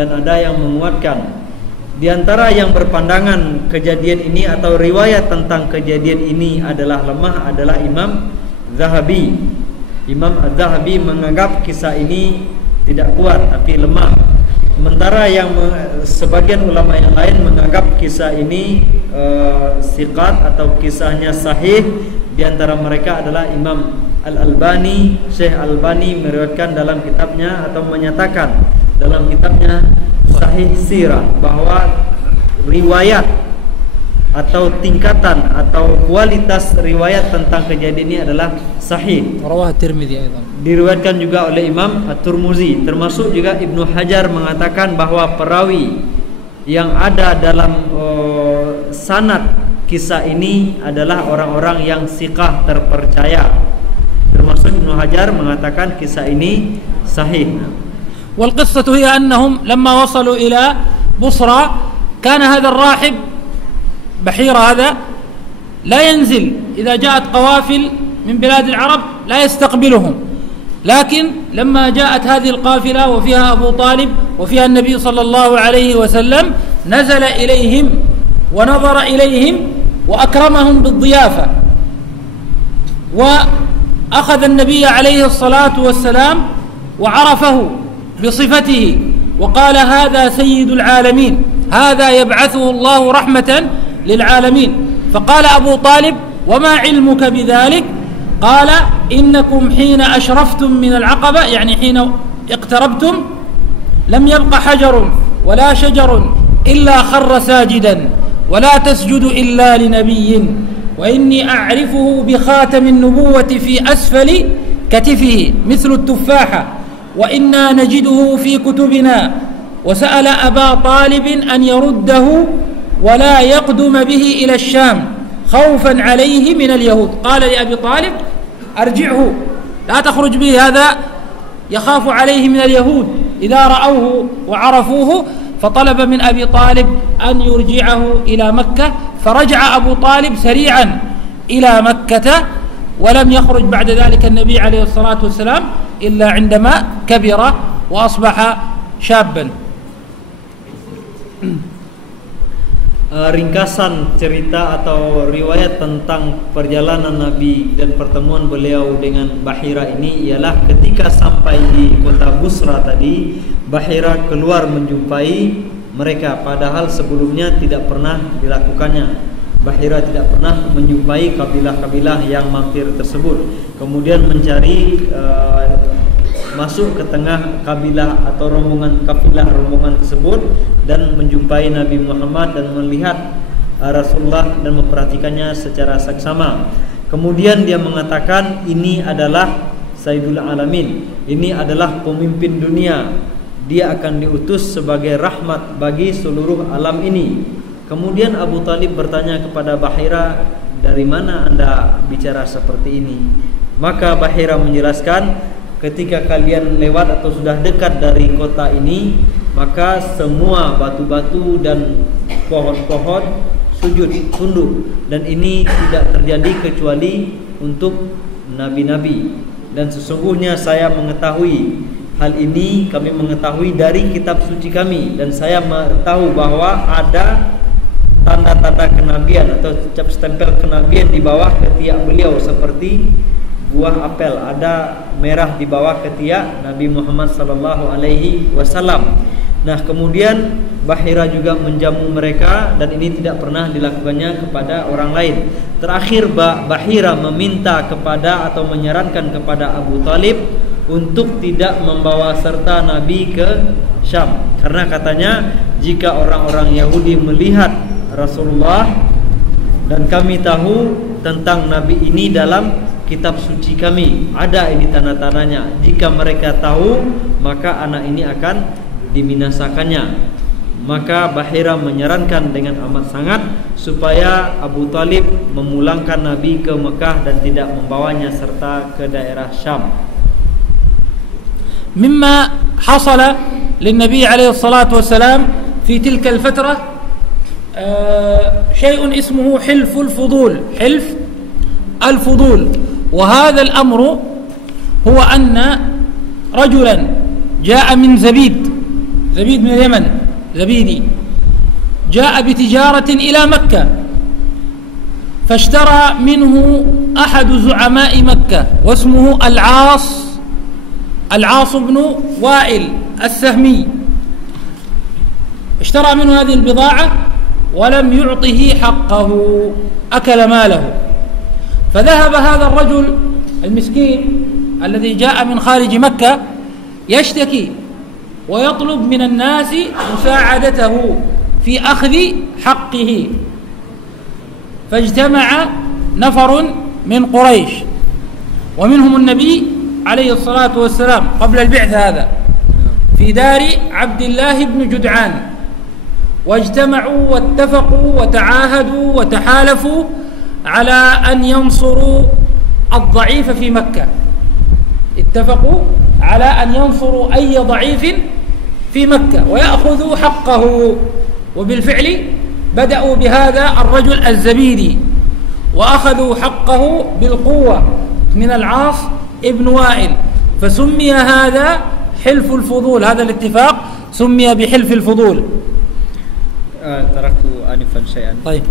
dan ada yang menguatkan. Di antara yang berpandangan kejadian ini atau riwayat tentang kejadian ini adalah lemah adalah Imam Zahabi. Imam Az-Zahabi menganggap kisah ini tidak kuat tapi lemah. Sementara yang sebagian ulama yang lain menganggap kisah ini siqat atau kisahnya sahih. Di antara mereka adalah Imam Al-Albani. Syekh Al-Albani meriwayatkan dalam kitabnya atau menyatakan dalam kitabnya Sahih Sirah bahwa riwayat atau tingkatan atau kualitas riwayat tentang kejadian ini adalah sahih. Rawah Tirmidzi aidan. Diriwayatkan juga oleh Imam At-Tirmidzi. Termasuk juga Ibnu Hajar mengatakan bahwa perawi yang ada dalam sanad kisah ini adalah orang-orang yang siqah terpercaya. Termasuk Ibnu Hajar mengatakan kisah ini sahih. والقصة هي أنهم لما وصلوا إلى بصرى كان هذا الراحب بحيرة هذا لا ينزل إذا جاءت قوافل من بلاد العرب لا يستقبلهم، لكن لما جاءت هذه القافلة وفيها أبو طالب وفيها النبي صلى الله عليه وسلم نزل إليهم ونظر إليهم وأكرمهم بالضيافة، وأخذ النبي عليه الصلاة والسلام وعرفه بصفته وقال هذا سيد العالمين، هذا يبعثه الله رحمة للعالمين. فقال أبو طالب وما علمك بذلك؟ قال إنكم حين أشرفتم من العقبة يعني حين اقتربتم لم يبق حجر ولا شجر إلا خر ساجدا ولا تسجد إلا لنبي، وإني أعرفه بخاتم النبوة في أسفل كتفه مثل التفاحة، وإنا نجده في كتبنا، وسأل أبا طالب أن يرده ولا يقدم به إلى الشام خوفا عليه من اليهود. قال لأبي طالب أرجعه لا تخرج به، هذا يخاف عليه من اليهود إذا رأوه وعرفوه. فطلب من أبي طالب أن يرجعه إلى مكة، فرجع أبو طالب سريعا إلى مكة، ولم يخرج بعد ذلك النبي عليه الصلاة والسلام إلا عندما كبر وأصبح شابا. Ringkasan cerita atau riwayat tentang perjalanan Nabi dan pertemuan beliau dengan Bahira ini ialah ketika sampai di kota Busra tadi, Bahira keluar menjumpai mereka padahal sebelumnya tidak pernah dilakukannya. Bahira tidak pernah menjumpai kabilah-kabilah yang mampir tersebut. Kemudian mencari masuk ke tengah kabilah atau rombongan tersebut dan menjumpai Nabi Muhammad dan melihat Rasulullah dan memperhatikannya secara saksama. Kemudian dia mengatakan ini adalah Sayyidul Alamin, ini adalah pemimpin dunia, dia akan diutus sebagai rahmat bagi seluruh alam ini. Kemudian Abu Talib bertanya kepada Bahira, dari mana anda bicara seperti ini? Maka Bahira menjelaskan, ketika kalian lewat atau sudah dekat dari kota ini, maka semua batu-batu dan pohon-pohon tunduk, dan ini tidak terjadi kecuali untuk nabi-nabi. Dan sesungguhnya saya mengetahui hal ini, kami mengetahui dari kitab suci kami, dan saya tahu bahwa ada tanda-tanda kenabian atau cap stempel kenabian di bawah ketiak beliau seperti buah apel, ada merah di bawah ketiak Nabi Muhammad sallallahu alaihi wasallam. Nah, kemudian Bahira juga menjamu mereka dan ini tidak pernah dilakukannya kepada orang lain. Terakhir Bahira meminta kepada atau menyarankan kepada Abu Talib untuk tidak membawa serta Nabi ke Syam, karena katanya jika orang-orang Yahudi melihat Rasulullah dan kami tahu tentang Nabi ini dalam kitab suci kami, ada ini tanda-tandanya, jika mereka tahu maka anak ini akan dibinasakannya. Maka Bahira menyarankan dengan amat sangat supaya Abu Talib memulangkan Nabi ke Mekah dan tidak membawanya serta ke daerah Syam. Mimma hasala للنبي عليه الصلاة والسلام في تلك الفترة شيء اسمه حلف الفضول، وهذا الأمر هو أن رجلا جاء من زبيد زبيد من اليمن، زبيدي، جاء بتجارة إلى مكة، فاشترى منه أحد زعماء مكة واسمه العاص بن وائل السهمي، اشترى منه هذه البضاعة ولم يعطه حقه، أكل ماله. فذهب هذا الرجل المسكين الذي جاء من خارج مكة يشتكي ويطلب من الناس مساعدته في أخذ حقه. فاجتمع نفر من قريش ومنهم النبي عليه الصلاة والسلام قبل البعثة هذا في دار عبد الله بن جدعان، واجتمعوا واتفقوا وتعاهدوا وتحالفوا على أن ينصروا الضعيف في مكة. اتفقوا على أن ينصروا أي ضعيف في مكة ويأخذوا حقه. وبالفعل بدأوا بهذا الرجل الزبيدي وأخذوا حقه بالقوة من العاص ابن وائل، فسمي هذا حلف الفضول. هذا الاتفاق سمي بحلف الفضول. Taraktu anifan syai'an. Baik.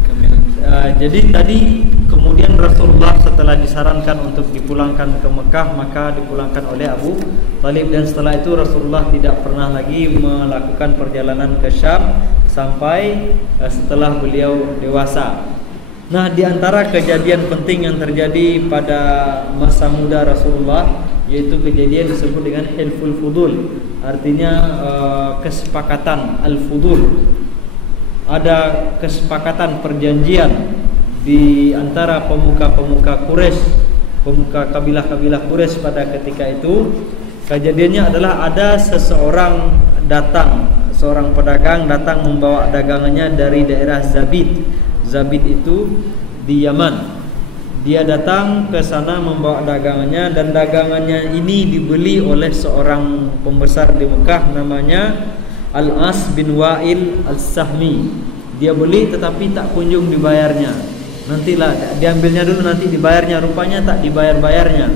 Jadi tadi kemudian Rasulullah setelah disarankan untuk dipulangkan ke Mekah, maka dipulangkan oleh Abu Talib, dan setelah itu Rasulullah tidak pernah lagi melakukan perjalanan ke Syam sampai setelah beliau dewasa. Nah, di antara kejadian penting yang terjadi pada masa muda Rasulullah yaitu kejadian disebut dengan Hilful Fudul, artinya kesepakatan al-fudul. Ada kesepakatan perjanjian di antara pemuka-pemuka Quraisy, pemuka kabilah-kabilah Quraisy pada ketika itu. Kejadiannya adalah ada seseorang datang, seorang pedagang datang membawa dagangannya dari daerah Zabid. Zabid itu di Yaman. Dia datang ke sana membawa dagangannya, dan dagangannya ini dibeli oleh seorang pembesar di Mekah namanya Al-As bin Wa'il Al-Sahmi. Dia beli tetapi tak kunjung dibayarnya. Nantilah diambilnya dulu, nanti dibayarnya. Rupanya tak dibayar-bayarnya.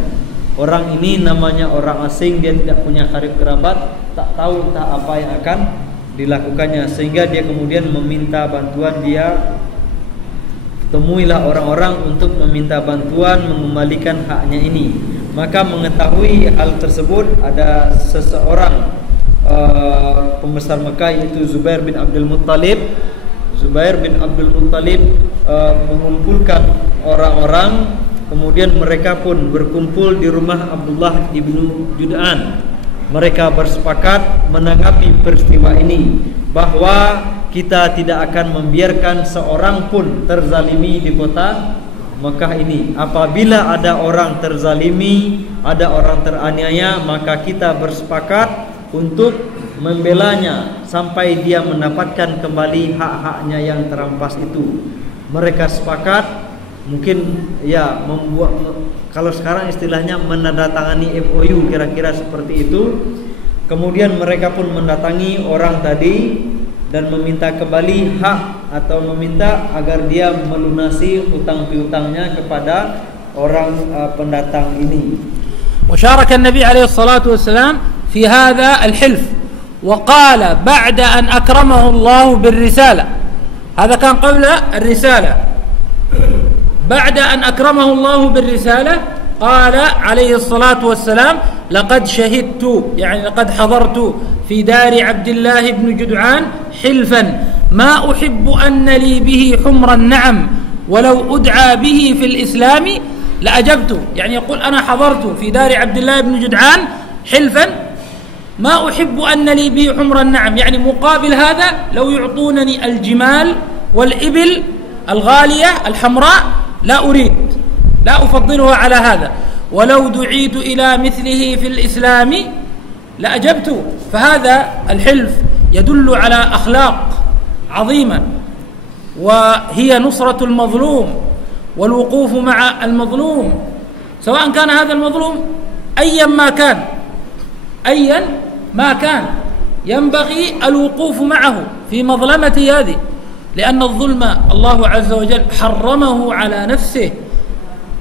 Orang ini namanya orang asing, dia tidak punya karib kerabat, tak tahu entah apa yang akan dilakukannya, sehingga dia kemudian meminta bantuan. Dia temuilah orang-orang untuk meminta bantuan mengembalikan haknya ini. Maka mengetahui hal tersebut, ada seseorang pembesar Mekah yaitu Zubair bin Abdul Muttalib. Zubair bin Abdul Muttalib mengumpulkan orang-orang, kemudian mereka pun berkumpul di rumah Abdullah ibnu Jud'an. Mereka bersepakat menanggapi peristiwa ini, bahwa kita tidak akan membiarkan seorang pun terzalimi di kota Mekah ini. Apabila ada orang terzalimi, ada orang teraniaya, maka kita bersepakat untuk membelanya sampai dia mendapatkan kembali hak-haknya yang terampas itu. Mereka sepakat, mungkin ya membuat, kalau sekarang istilahnya menandatangani MOU, kira-kira seperti itu. Kemudian mereka pun mendatangi orang tadi dan meminta kembali hak, atau meminta agar dia melunasi hutang piutangnya kepada orang pendatang ini. وشارك النبي عليه الصلاة والسلام في هذا الحلف، وقال بعد أن أكرمه الله بالرسالة، هذا كان قبل الرسالة، بعد أن أكرمه الله بالرسالة قال عليه الصلاة والسلام: لقد شهدت، يعني لقد حضرت في دار عبد الله بن جدعان حلفا ما أحب أن لي به حمر النعم ولو أدعى به في الإسلام لأجبت. يعني يقول أنا حضرت في دار عبد الله بن جدعان حلفا ما أحب أن لي به حمر النعم، يعني مقابل هذا لو يعطونني الجمال والإبل الغالية الحمراء لا أريد، لا أفضلها على هذا، ولو دعيت إلى مثله في الإسلام لأجبت. فهذا الحلف يدل على أخلاق عظيمة، وهي نصرة المظلوم والوقوف مع المظلوم، سواء كان هذا المظلوم أيا ما كان ينبغي الوقوف معه في مظلمته هذه، لأن الظلم الله عز وجل حرمه على نفسه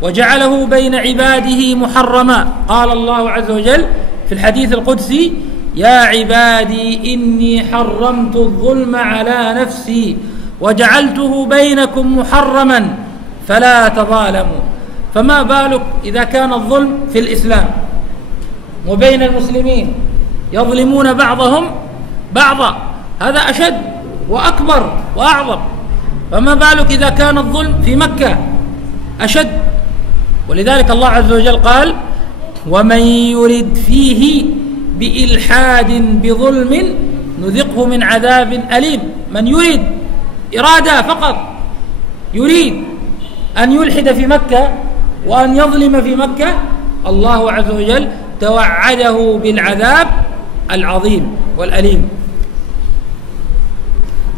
وجعله بين عباده محرما. قال الله عز وجل في الحديث القدسي: يا عبادي إني حرمت الظلم على نفسي وجعلته بينكم محرما فلا تظالموا. فما بالك إذا كان الظلم في الإسلام وبين المسلمين يظلمون بعضهم بعضا، هذا أشد وأكبر وأعظم. فما بالك إذا كان الظلم في مكة أشد. ولذلك الله عز وجل قال ومن يرد فيه بإلحاد بظلم نذقه من عذاب أليم. من يريد إرادة فقط، يريد أن يلحد في مكة وأن يظلم في مكة، الله عز وجل توعده بالعذاب العظيم والأليم.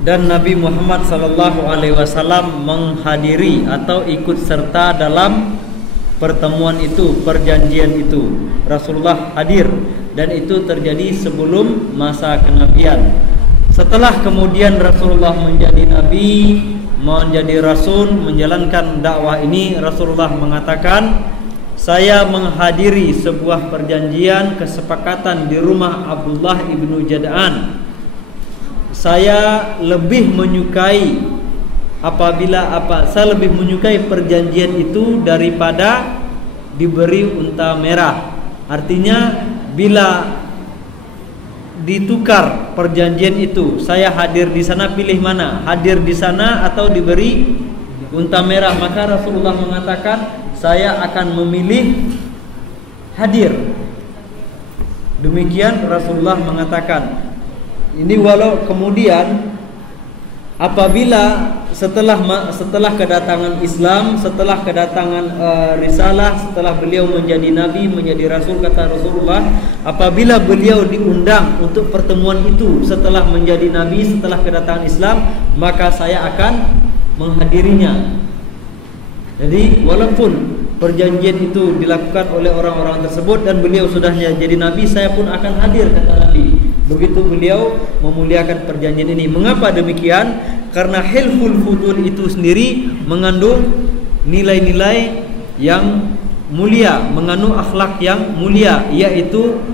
Dan Nabi Muhammad SAW menghadiri atau ikut serta dalam pertemuan itu, perjanjian itu. Rasulullah hadir dan itu terjadi sebelum masa kenabian. Setelah kemudian Rasulullah menjadi nabi, menjadi rasul, menjalankan dakwah ini, Rasulullah mengatakan, saya menghadiri sebuah perjanjian kesepakatan di rumah Abdullah ibnu Jad'an. Saya lebih menyukai saya lebih menyukai perjanjian itu daripada diberi unta merah. Artinya bila ditukar perjanjian itu, saya hadir di sana, pilih mana? Hadir di sana atau diberi unta merah? Maka Rasulullah mengatakan, saya akan memilih hadir. Demikian Rasulullah mengatakan. Ini walau kemudian apabila setelah kedatangan Islam, setelah kedatangan risalah, setelah beliau menjadi nabi, menjadi rasul, kata Rasulullah, apabila beliau diundang untuk pertemuan itu setelah menjadi nabi, setelah kedatangan Islam, maka saya akan menghadirinya. Jadi walaupun perjanjian itu dilakukan oleh orang-orang tersebut dan beliau sudah jadi nabi, saya pun akan hadir, kata Nabi. Begitu beliau memuliakan perjanjian ini. Mengapa demikian? Karena hilful fudul itu sendiri mengandung nilai-nilai yang mulia, mengandung akhlak yang mulia, yaitu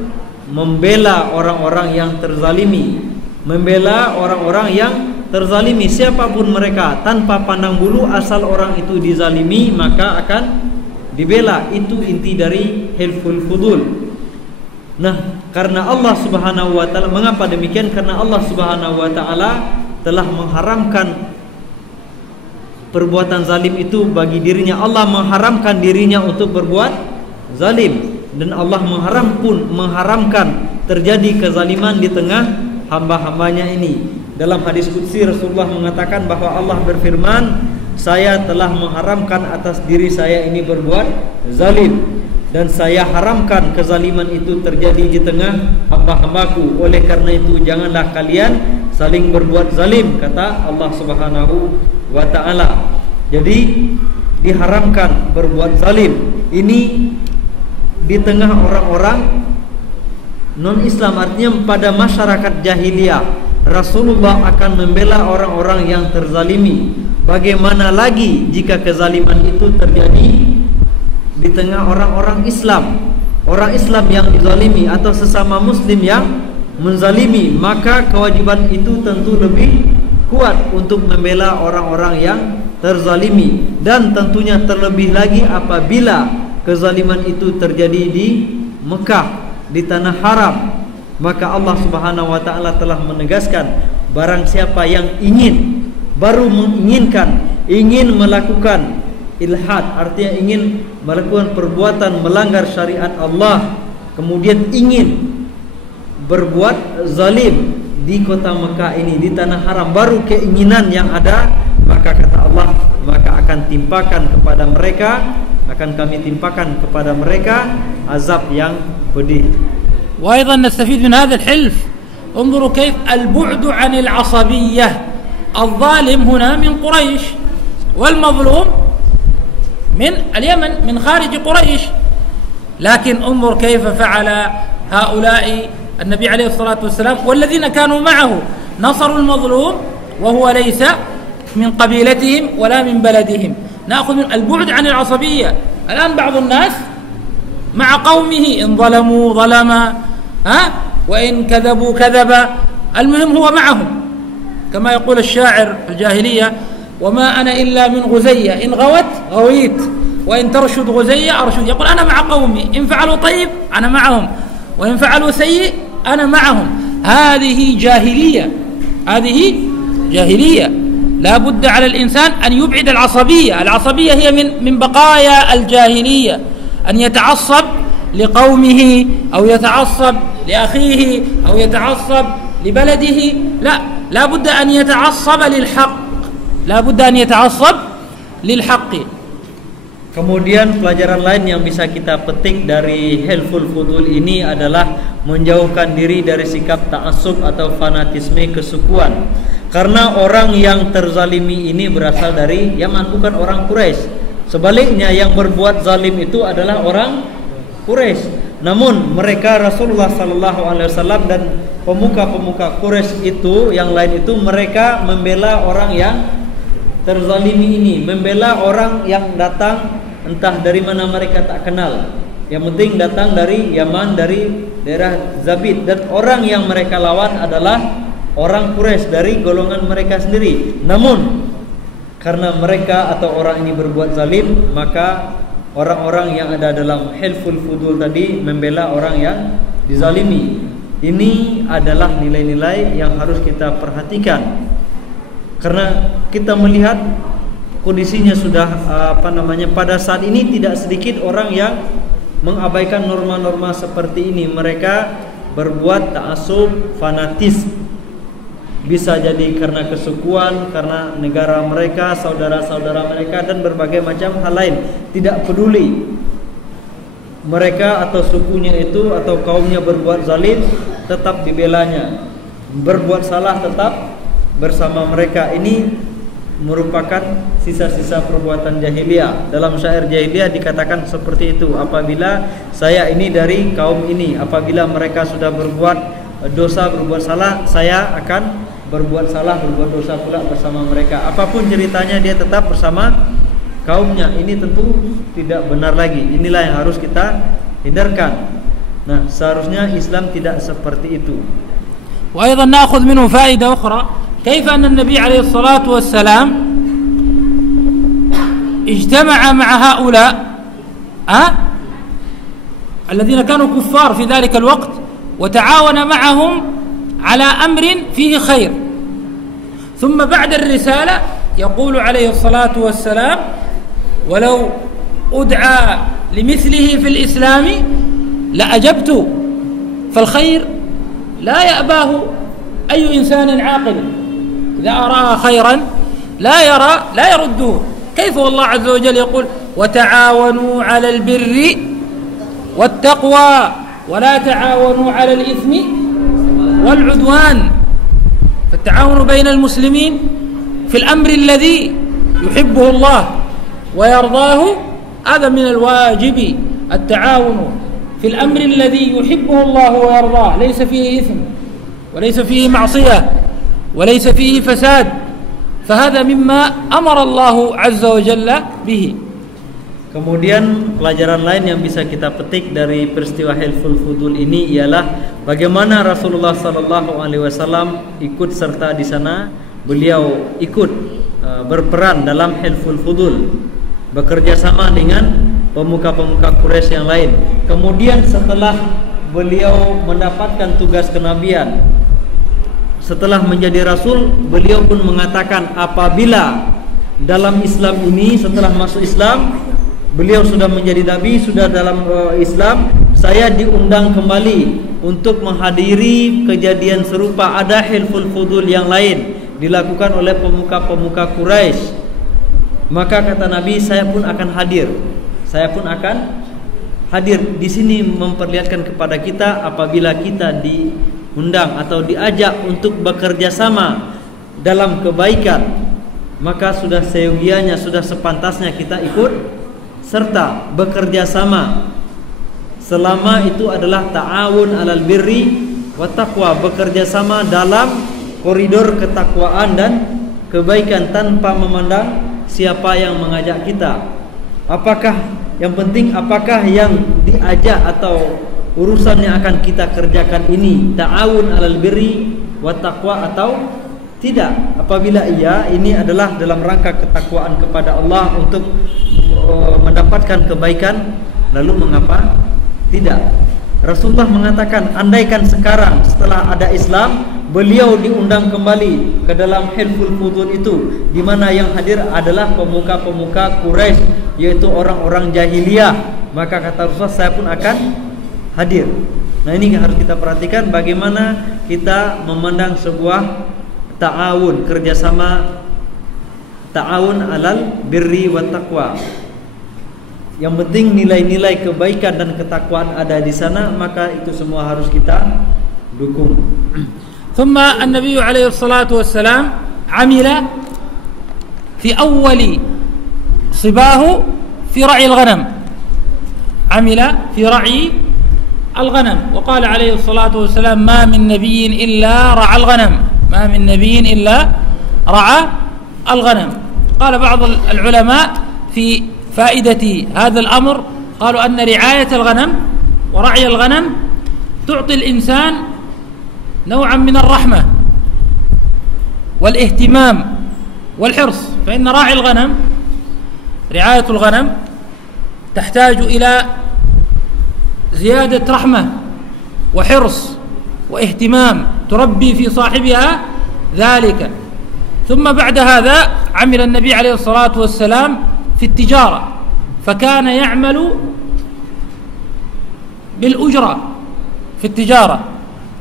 membela orang-orang yang terzalimi, membela orang-orang yang terzalimi siapapun mereka, tanpa pandang bulu, asal orang itu dizalimi maka akan dibela. Itu inti dari hilful fudul. Nah, karena Allah Subhanahu wa taala, mengapa demikian? Karena Allah Subhanahu wa taala telah mengharamkan perbuatan zalim itu bagi dirinya. Allah mengharamkan dirinya untuk berbuat zalim, dan Allah mengharamkan terjadi kezaliman di tengah hamba-hambanya ini. Dalam hadis qudsi Rasulullah mengatakan bahwa Allah berfirman, saya telah mengharamkan atas diri saya ini berbuat zalim, dan saya haramkan kezaliman itu terjadi di tengah hamba-hambaku. Oleh karena itu janganlah kalian saling berbuat zalim, kata Allah Subhanahu wa taala. Jadi diharamkan berbuat zalim ini di tengah orang-orang non-Islam. Artinya pada masyarakat jahiliyah Rasulullah akan membela orang-orang yang terzalimi. Bagaimana lagi jika kezaliman itu terjadi di tengah orang-orang Islam, orang Islam yang dizalimi atau sesama Muslim yang menzalimi, maka kewajiban itu tentu lebih kuat untuk membela orang-orang yang terzalimi. Dan tentunya terlebih lagi apabila kezaliman itu terjadi di Mekah, di tanah haram, maka Allah Subhanahu wa taala telah menegaskan, barang siapa yang ingin melakukan ilhad, artinya ingin melakukan perbuatan melanggar syariat Allah, kemudian ingin berbuat zalim di kota Mekah ini, di tanah haram, baru keinginan yang ada, maka kata Allah, maka akan kami timpakan kepada mereka azab yang pedih. وأيضا نستفيد من هذا الحلف. انظروا كيف البعد عن العصبية. الظالم هنا من قريش والمظلوم من اليمن، من خارج قريش، لكن انظر كيف فعل هؤلاء النبي عليه الصلاة والسلام والذين كانوا معه. نصروا المظلوم وهو ليس من قبيلتهم ولا من بلدهم. نأخذ من البعد عن العصبية. الآن بعض الناس مع قومه إن ظلموا ظلما، وإن كذبوا كذب، المهم هو معهم، كما يقول الشاعر في الجاهلية: وما أنا إلا من غزية، إن غوت غويت، وإن ترشد غزية أرشد. يقول أنا مع قومي، إن فعلوا طيب أنا معهم، وإن فعلوا سيء أنا معهم. هذه جاهلية، هذه جاهلية. لا بد على الإنسان أن يبعد العصبية. العصبية هي من بقايا الجاهلية، أن يتعصب لقومه أو يتعصب لأخيه أو يتعصب لبلده. لا بد أن يتعصب للحق، لا بد أن يتعصب للحق. Kemudian pelajaran lain yang bisa kita petik dari Hilful Fudul ini adalah menjauhkan diri dari sikap ta'assub atau fanatisme kesukuan. Karena orang yang terzalimi ini berasal dari Yaman, bukan orang Quraisy. Sebaliknya yang berbuat zalim itu adalah orang Quraisy. Namun mereka, Rasulullah SAW dan pemuka-pemuka Quraisy itu, yang lain itu, mereka membela orang yang terzalimi ini, membela orang yang datang entah dari mana mereka tak kenal. Yang penting datang dari Yaman, dari daerah Zabid, dan orang yang mereka lawan adalah orang Quraisy dari golongan mereka sendiri. Namun karena mereka atau orang ini berbuat zalim, maka orang-orang yang ada dalam Hilful Fudul tadi membela orang yang dizalimi. Ini adalah nilai-nilai yang harus kita perhatikan, karena kita melihat kondisinya sudah pada saat ini tidak sedikit orang yang mengabaikan norma-norma seperti ini. Mereka berbuat ta'assub, fanatis. Bisa jadi karena kesukuan, karena negara mereka, saudara-saudara mereka, dan berbagai macam hal lain. Tidak peduli mereka atau sukunya itu atau kaumnya berbuat zalim, tetap dibelanya. Berbuat salah tetap bersama mereka. Ini merupakan sisa-sisa perbuatan jahiliyah. Dalam syair jahiliyah dikatakan seperti itu: apabila saya ini dari kaum ini, apabila mereka sudah berbuat dosa, berbuat salah, saya akan berbuat salah, berbuat dosa pula bersama mereka. Apapun ceritanya, dia tetap bersama kaumnya. Ini tentu tidak benar lagi. Inilah yang harus kita hindarkan. Nah, seharusnya Islam tidak seperti itu. وأيضا نأخذ منه فائدة أخرى، كيف أن النبي عليه الصلاة والسلام اجتمع مع هؤلاء الذين كانوا كفار في ذلك الوقت، وتعاون معهم على أمر فيه خير، ثم بعد الرسالة يقول عليه الصلاة والسلام: ولو أدعى لمثله في الإسلام لأجبت. فالخير لا يأباه أي إنسان عاقل، إذا رأى خيرا لا يرده. كيف والله عز وجل يقول: وتعاونوا على البر والتقوى ولا تعاونوا على الإثم والعدوان. فالتعاون بين المسلمين في الأمر الذي يحبه الله ويرضاه، هذا من الواجب. التعاون في الأمر الذي يحبه الله ويرضاه ليس فيه إثم وليس فيه معصية وليس فيه فساد، فهذا مما أمر الله عز وجل به. Kemudian pelajaran lain yang bisa kita petik dari peristiwa Hilful Fudul ini ialah bagaimana Rasulullah SAW ikut serta di sana. Beliau ikut berperan dalam Hilful Fudul, bekerja sama dengan pemuka-pemuka Quraisy yang lain. Kemudian setelah beliau mendapatkan tugas kenabian, setelah menjadi rasul, beliau pun mengatakan apabila dalam Islam ini, setelah masuk Islam, beliau sudah menjadi nabi, sudah dalam Islam, saya diundang kembali untuk menghadiri kejadian serupa. Ada Hilful Fudul yang lain dilakukan oleh pemuka-pemuka Quraisy. Maka kata Nabi, saya pun akan hadir. Saya pun akan hadir. Di sini memperlihatkan kepada kita apabila kita diundang atau diajak untuk bekerja sama dalam kebaikan, maka sudah seyogianya, sudah sepantasnya kita ikut serta bekerja sama. Selama itu adalah ta'awun alal birri wa taqwa, bekerja sama dalam koridor ketakwaan dan kebaikan tanpa memandang siapa yang mengajak kita. Apakah yang penting apakah yang diajak atau urusan yang akan kita kerjakan ini ta'awun 'alal birri wat taqwa atau tidak? Apabila iya, ini adalah dalam rangka ketakwaan kepada Allah untuk mendapatkan kebaikan, lalu mengapa tidak? Rasulullah mengatakan, andaikan sekarang setelah ada Islam, beliau diundang kembali ke dalam Hilful Fudul itu, di mana yang hadir adalah pemuka-pemuka Quraisy, yaitu orang-orang jahiliyah, maka kata Rasulullah, saya pun akan hadir. Nah, ini harus kita perhatikan bagaimana kita memandang sebuah ta'awun, kerjasama, ta'awun 'alal birri wat taqwa. Yang penting nilai-nilai kebaikan dan ketakwaan ada di sana, maka itu semua harus kita dukung. ثم النبي عليه الصلاة والسلام عمل في أول صباه في رعي الغنم، عمل في رعي الغنم، وقال عليه الصلاة والسلام ما من نبي إلا رعى الغنم، ما من نبي إلا رعى الغنم. قال بعض العلماء في فائدة هذا الأمر، قالوا أن رعاية الغنم ورعي الغنم تعطي الإنسان نوعا من الرحمة والاهتمام والحرص، فإن راعي الغنم، رعاية الغنم تحتاج إلى زيادة رحمة وحرص واهتمام تربي في صاحبها ذلك. ثم بعد هذا عمل النبي عليه الصلاة والسلام في التجارة، فكان يعمل بالأجرة في التجارة،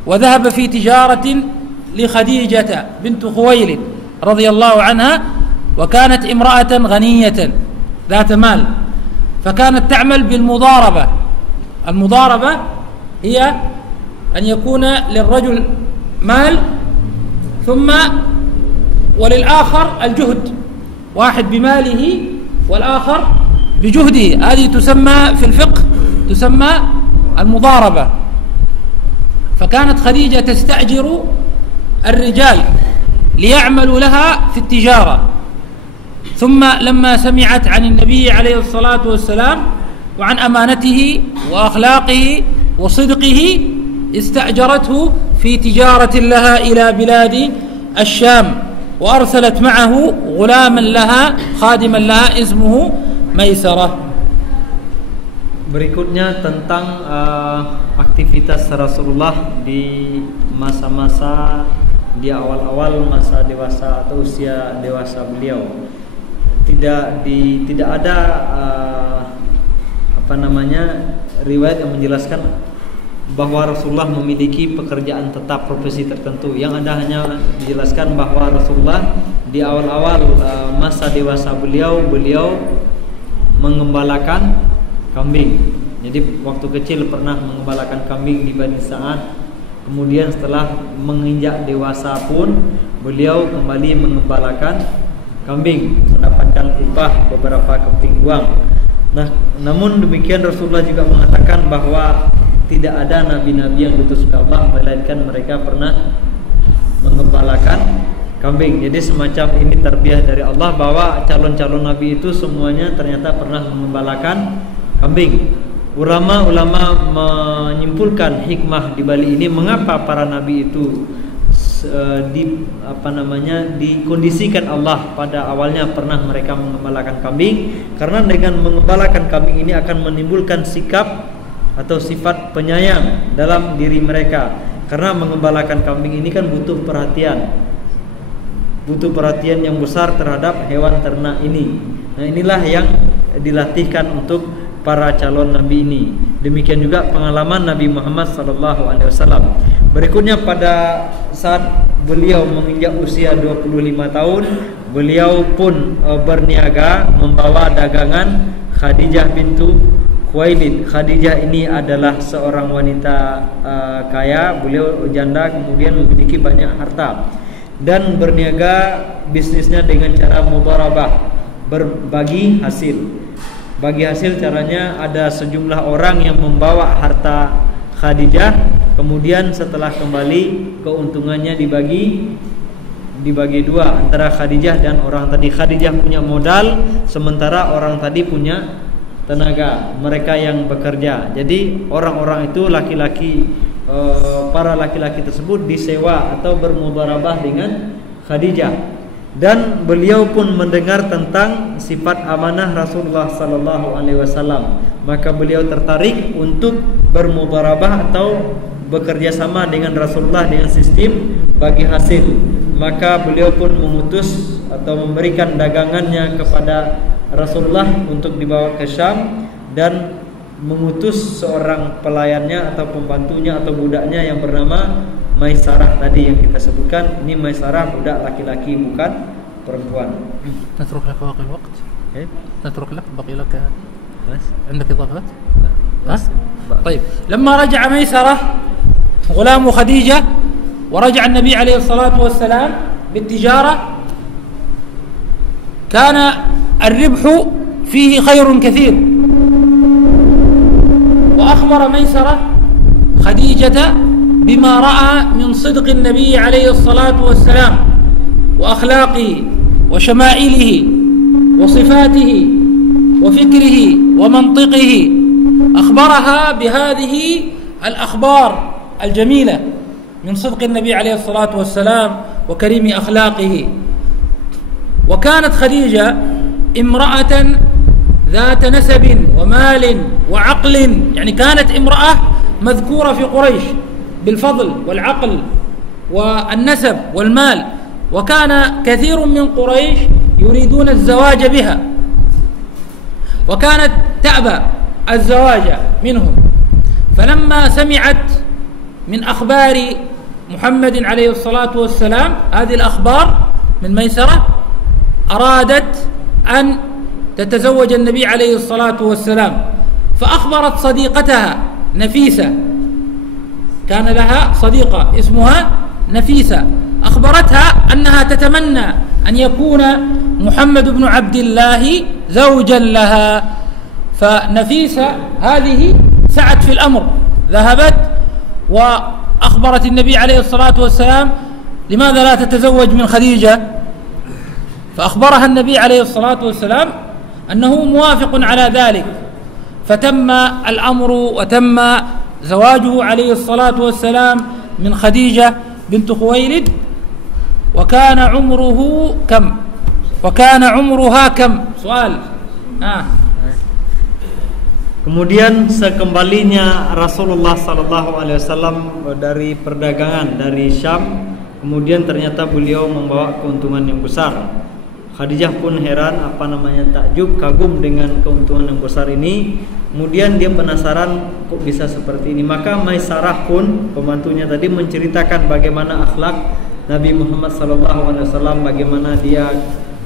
وذهب في تجارة لخديجة بنت خويلد رضي الله عنها، وكانت امرأة غنية ذات مال، فكانت تعمل بالمضاربة. المضاربة هي أن يكون للرجل مال ثم وللآخر الجهد، واحد بماله والآخر بجهده، هذه تسمى في الفقه تسمى المضاربة. فكانت خديجة تستأجر الرجال ليعملوا لها في التجارة، ثم لما سمعت عن النبي عليه الصلاة والسلام وعن أمانته وأخلاقه وصدقه استأجرته في تجارة لها إلى بلاد الشام، وأرسلت معه غلاما لها خادما لها اسمه ميسرة. Berikutnya tentang aktivitas Rasulullah di masa-masa di awal-awal masa dewasa atau usia dewasa beliau. Tidak ada riwayat yang menjelaskan bahwa Rasulullah memiliki pekerjaan tetap, profesi tertentu. Yang ada hanya dijelaskan bahwa Rasulullah di awal-awal masa dewasa beliau mengembalakan kambing. Jadi waktu kecil pernah mengembalakan kambing di Bani Sa'ad. Kemudian setelah menginjak dewasa pun beliau kembali mengembalakan kambing, mendapatkan upah beberapa keping uang. Nah, namun demikian Rasulullah juga mengatakan bahwa tidak ada nabi-nabi yang diutus oleh Allah melainkan mereka pernah mengembalakan kambing. Jadi semacam ini tarbiyah dari Allah bahwa calon-calon nabi itu semuanya ternyata pernah mengembalakan kambing. Ulama-ulama menyimpulkan hikmah di balik ini, mengapa para nabi itu dikondisikan Allah pada awalnya pernah mereka mengembalakan kambing, karena dengan mengembalakan kambing ini akan menimbulkan sikap atau sifat penyayang dalam diri mereka. Karena mengembalakan kambing ini kan butuh perhatian yang besar terhadap hewan ternak ini. Nah, inilah yang dilatihkan untuk para calon nabi ini. Demikian juga pengalaman Nabi Muhammad SAW. Berikutnya pada saat beliau menginjak usia 25 tahun, beliau pun berniaga membawa dagangan Khadijah bintu Khuwailid. Khadijah ini adalah seorang wanita kaya, beliau janda, kemudian memiliki banyak harta, dan berniaga bisnisnya dengan cara mudharabah, berbagi hasil. Bagi hasil caranya ada sejumlah orang yang membawa harta Khadijah, kemudian setelah kembali keuntungannya dibagi dua antara Khadijah dan orang tadi. Khadijah punya modal, sementara orang tadi punya tenaga, mereka yang bekerja. Jadi orang-orang itu laki-laki, para laki-laki tersebut disewa atau bermudharabah dengan Khadijah. Dan beliau pun mendengar tentang sifat amanah Rasulullah sallallahu alaihi wasallam. Maka beliau tertarik untuk bermudharabah atau bekerja sama dengan Rasulullah dengan sistem bagi hasil. Maka beliau pun memutus atau memberikan dagangannya kepada Rasulullah untuk dibawa ke Syam, dan mengutus seorang pelayannya atau pembantunya atau budaknya yang bernama Maisarah tadi yang kita sebutkan. Ini Maisarah budak laki-laki, bukan perempuan. نترك لك باقي الوقت. نترك لك باقي لك. بس عندك إضافات؟ بس. طيب لما رجع ميسرة غلام خديجة ورجع النبي عليه الصلاة والسلام بالتجارة، كان الربح فيه خير كثير. وأخبر ميسرة خديجة بما رأى من صدق النبي عليه الصلاة والسلام وأخلاقه وشمائله وصفاته وفكره ومنطقه. أخبرها بهذه الأخبار الجميلة من صدق النبي عليه الصلاة والسلام وكريم أخلاقه. وكانت خديجة امرأة ذات نسب ومال وعقل، يعني كانت امرأة مذكورة في قريش بالفضل والعقل والنسب والمال، وكان كثير من قريش يريدون الزواج بها، وكانت تأبى الزواج منهم. فلما سمعت من أخبار محمد عليه الصلاة والسلام هذه الأخبار من ميسرة، أرادت أن تتزوج النبي عليه الصلاة والسلام. فأخبرت صديقتها نفيسة، كان لها صديقة اسمها نفيسة، أخبرتها أنها تتمنى أن يكون محمد بن عبد الله زوجا لها. فنفيسة هذه سعت في الأمر، ذهبت وأخبرت النبي عليه الصلاة والسلام لماذا لا تتزوج من خديجة؟ فأخبرها النبي عليه الصلاة والسلام أنه موافق على ذلك، فتم الأمر وتم زواجه عليه الصلاة والسلام من خديجة بنت خويلد. وكان عمره كم؟ وكان عمرها كم؟ سؤال. Kemudian sekembalinya Rasulullah sallallahu alaihi wasallam dari perdagangan dari Syam, kemudian ternyata beliau membawa keuntungan yang besar. Khadijah pun heran, takjub, kagum dengan keuntungan yang besar ini. Kemudian dia penasaran kok bisa seperti ini. Maka Maisarah pun pembantunya tadi menceritakan bagaimana akhlak Nabi Muhammad SAW, bagaimana dia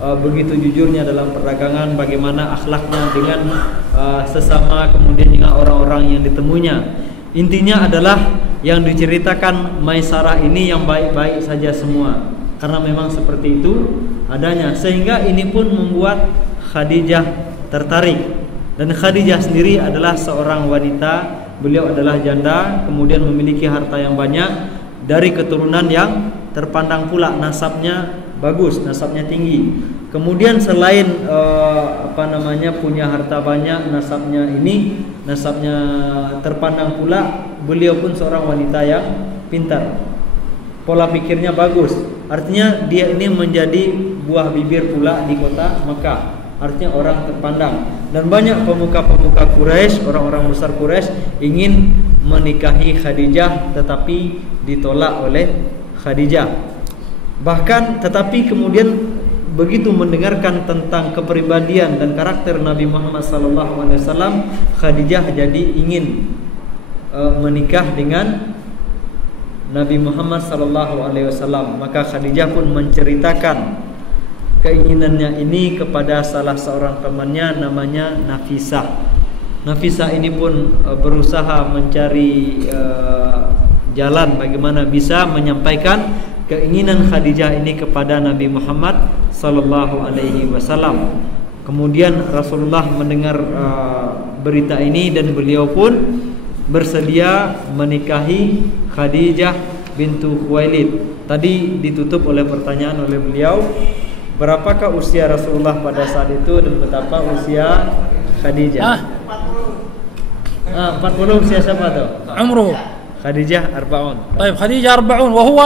begitu jujurnya dalam perdagangan, bagaimana akhlaknya dengan sesama, kemudian juga orang-orang yang ditemunya. Intinya adalah yang diceritakan Maisarah ini yang baik-baik saja semua, karena memang seperti itu adanya, sehingga ini pun membuat Khadijah tertarik. Dan Khadijah sendiri adalah seorang wanita, beliau adalah janda, kemudian memiliki harta yang banyak, dari keturunan yang terpandang pula, nasabnya bagus, nasabnya tinggi. Kemudian selain punya harta banyak, nasabnya terpandang pula, beliau pun seorang wanita yang pintar, pola pikirnya bagus. Artinya dia ini menjadi buah bibir pula di kota Mekah, artinya orang terpandang. Dan banyak pemuka-pemuka Quraisy, orang-orang besar Quraisy ingin menikahi Khadijah, tetapi ditolak oleh Khadijah. Bahkan tetapi kemudian begitu mendengarkan tentang kepribadian dan karakter Nabi Muhammad SAW, Khadijah jadi ingin menikah dengan Nabi Muhammad SAW. Maka Khadijah pun menceritakan keinginannya ini kepada salah seorang temannya namanya Nafisah. Nafisah ini pun berusaha mencari jalan bagaimana bisa menyampaikan keinginan Khadijah ini kepada Nabi Muhammad SAW. Kemudian Rasulullah mendengar berita ini dan beliau pun bersedia menikahi Khadijah bintu Khuwailid. Tadi ditutup oleh pertanyaan oleh beliau, berapakah usia Rasulullah pada saat itu dan betapa usia Khadijah. Ah, 40 siapa tuh? عمره Khadijah 40. طيب خديجة 40 وهو